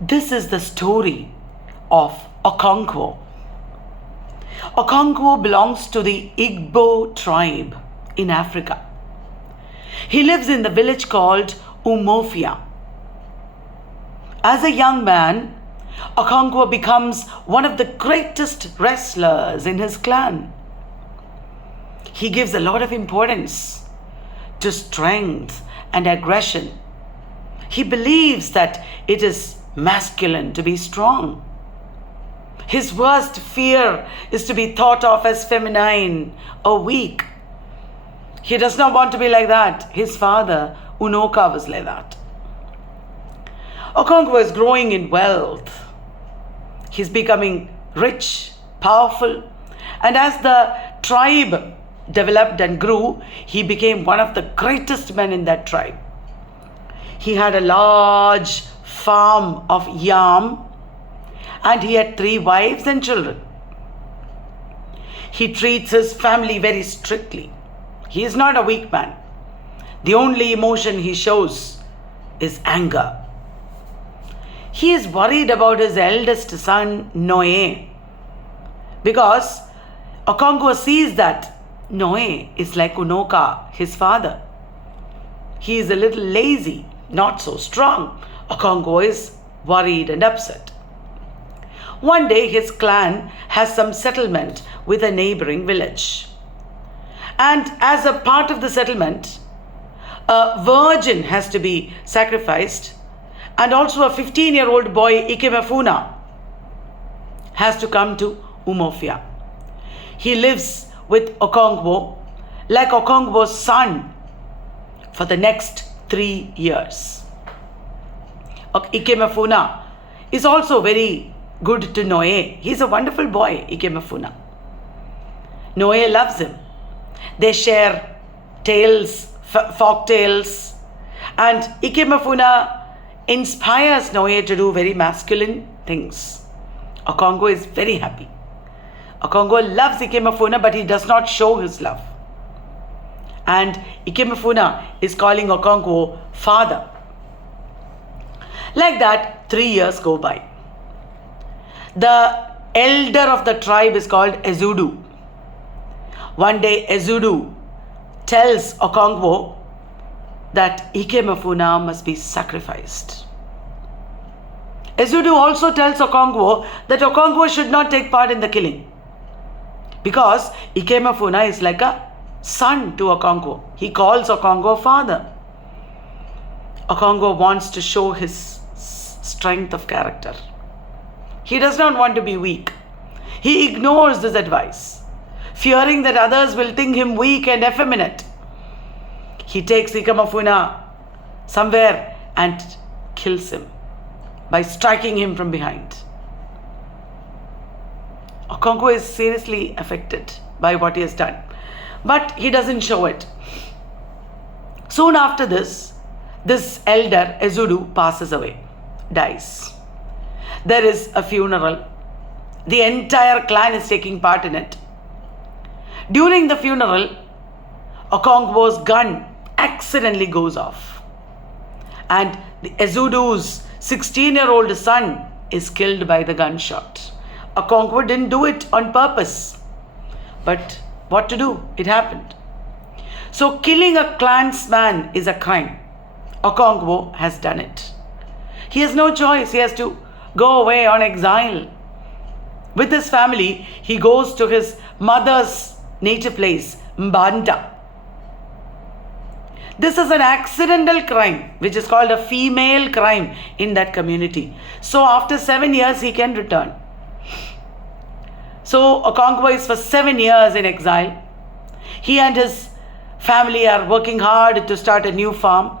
This is the story of Okonkwo. Okonkwo belongs to the Igbo tribe in Africa. He lives in the village called Umofia. As a young man, Okonkwo becomes one of the greatest wrestlers in his clan. He gives a lot of importance to strength and aggression. He believes that it is masculine to be strong. His worst fear is to be thought of as feminine or weak. He does not want to be like that. His father, Unoka, was like that. Okonkwo is growing in wealth. He's becoming rich, powerful, and as the tribe developed and grew, he became one of the greatest men in that tribe. He had a large farm of yam and he had 3 wives and children. He treats his family very strictly. He is not a weak man. The only emotion he shows is anger. He is worried about his eldest son, Noe, because Okonkwo sees that Noe is like Unoka, his father. He is a little lazy, not so strong. Okonkwo is worried and upset. One day his clan has some settlement with a neighboring village. And as a part of the settlement, a virgin has to be sacrificed, and also a 15-year-old boy, Ikemefuna, has to come to Umofia. He lives with Okonkwo like Okonkwo's son for the next 3 years. Ikemefuna is also very good to Noe. He's a wonderful boy, Ikemefuna. Noe loves him. They share tales, folk tales, and Ikemefuna inspires Noe to do very masculine things. Okonkwo is very happy. Okonkwo loves Ikemefuna, but he does not show his love. And Ikemefuna is calling Okonkwo father. Like that, 3 years go by. The elder of the tribe is called Ezudu. One day, Ezudu tells Okonkwo that Ikemefuna must be sacrificed. Ezudu also tells Okonkwo that Okonkwo should not take part in the killing, because Ikemefuna is like a son to Okonkwo. He calls Okonkwo father. Okonkwo wants to show his strength of character. He does not want to be weak. He ignores this advice, fearing that others will think him weak and effeminate. He takes Ikemefuna somewhere and kills him by striking him from behind. Okonkwo is seriously affected by what he has done, but he doesn't show it. Soon after this elder, Ezudu, passes away, dies. There is a funeral. The entire clan is taking part in it. During the funeral, Okonkwo's gun accidentally goes off, and the Ezudu's 16-year-old son is killed by the gunshot. Okonkwo didn't do it on purpose, but what to do? It happened. So killing a clansman is a crime. Okonkwo has done it. He has no choice. He has to go away on exile. With his family, he goes to his mother's native place, Mbanda. This is an accidental crime, which is called a female crime in that community. So after 7 years, he can return. So Okonkwo is for 7 years in exile. He and his family are working hard to start a new farm.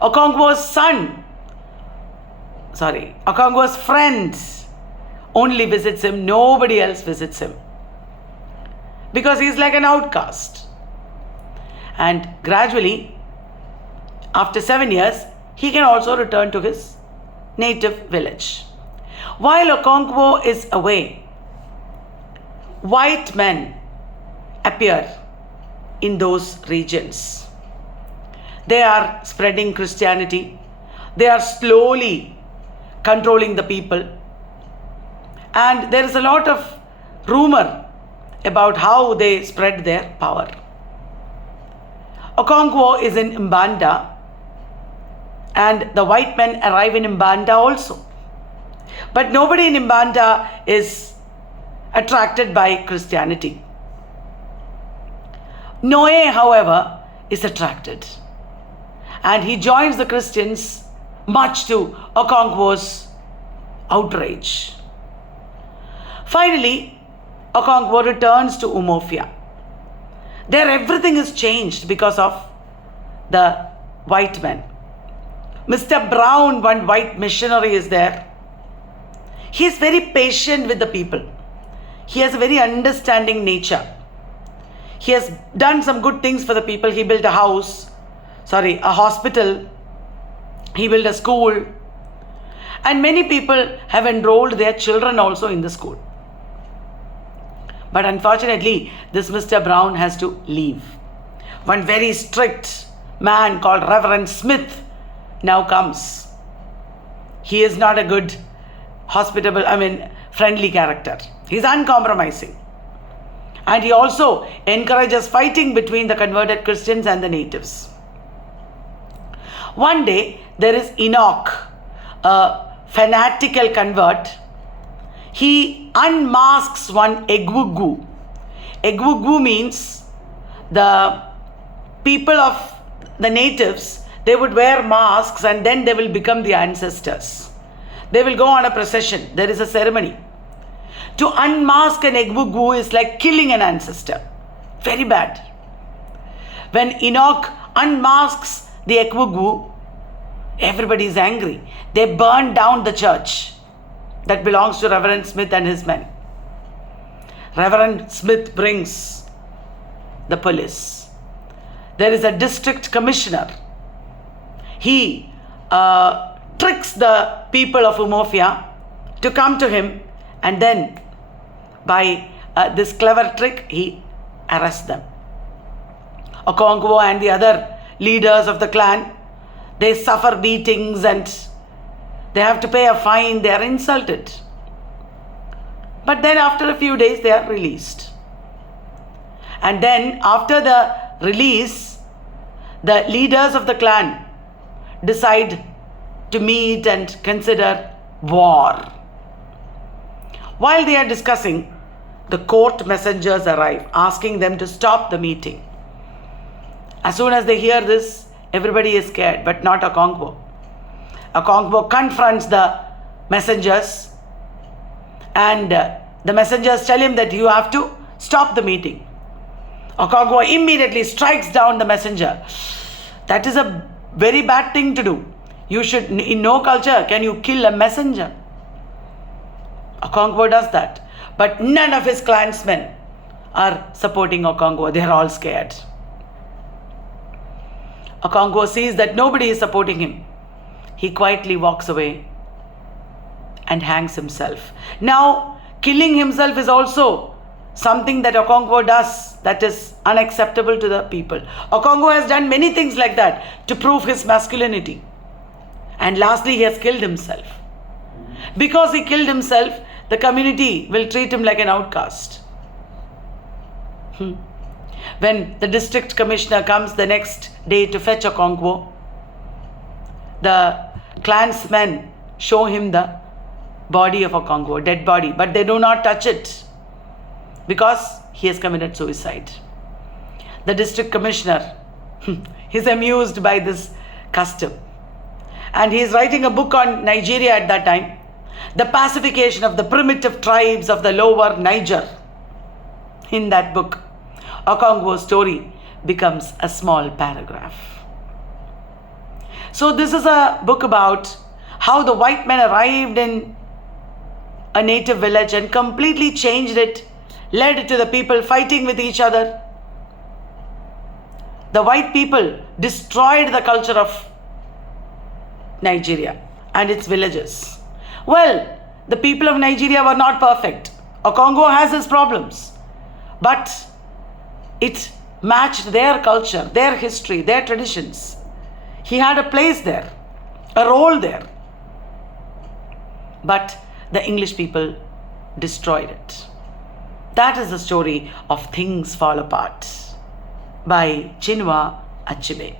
Okonkwo's friend only visits him. Nobody else visits him, because he's like an outcast. And gradually, after 7 years, he can also return to his native village. While Okonkwo is away, white men appear in those regions. They are spreading Christianity. they are slowly controlling the people. And there is a lot of rumor about how they spread their power. Okonkwo is in Mbanda, and the white men arrive in Mbanda also. But nobody in Mbanda is attracted by Christianity. Noe, however, is attracted, and he joins the Christians, much to Okonkwo's outrage. Finally, Okonkwo returns to Umuofia. There everything is changed because of the white men. Mr. Brown, one white missionary, is there. He is very patient with the people. He has a very understanding nature. He has done some good things for the people. He built a hospital. He built a school. And many people have enrolled their children also in the school. But unfortunately, this Mr. Brown has to leave. One very strict man called Reverend Smith now comes. He is not a good, friendly character. He is uncompromising. And he also encourages fighting between the converted Christians and the natives. One day, there is Enoch, a fanatical convert. He unmasks one Egwugu. Egwugu means the people of the natives, they would wear masks and then they will become the ancestors. They will go on a procession. There is a ceremony. To unmask an Egwugu is like killing an ancestor. Very bad. When Enoch unmasks the Egwugu, everybody is angry. They burn down the church that belongs to Reverend Smith and his men. Reverend Smith brings the police. There is a district commissioner. He tricks the people of Umuofia to come to him, and then by this clever trick, he arrests them. Okonkwo and the other leaders of the clan, they suffer beatings and they have to pay a fine. They are insulted. But then after a few days, they are released. And then after the release, the leaders of the clan decide to meet and consider war. While they are discussing, the court messengers arrive, asking them to stop the meeting. As soon as they hear this, everybody is scared, but not Okonkwo. Okonkwo confronts the messengers, and the messengers tell him that you have to stop the meeting. Okonkwo immediately strikes down the messenger. That is a very bad thing to do. You should, in no culture can you kill a messenger. Okonkwo does that. But none of his clansmen are supporting Okonkwo. They are all scared. Okonkwo sees that nobody is supporting him. He quietly walks away and hangs himself. Now, killing himself is also something that Okonkwo does that is unacceptable to the people. Okonkwo has done many things like that to prove his masculinity. And lastly, he has killed himself. Because he killed himself, the community will treat him like an outcast. When the district commissioner comes the next day to fetch Okonkwo, the clansmen show him the body of Okonkwo, dead body, but they do not touch it because he has committed suicide. The district commissioner is amused by this custom, and he is writing a book on Nigeria at that time, the pacification of the primitive tribes of the lower Niger. In that book, Okonkwo's story becomes a small paragraph. So this is a book about how the white men arrived in a native village and completely changed it, led to the people fighting with each other. The white people destroyed the culture of Nigeria and its villages. Well, the people of Nigeria were not perfect. Okonkwo has his problems, but it matched their culture, their history, their traditions. He had a place there. a role there. But the English people destroyed it. That is the story of Things Fall Apart by Chinua Achebe.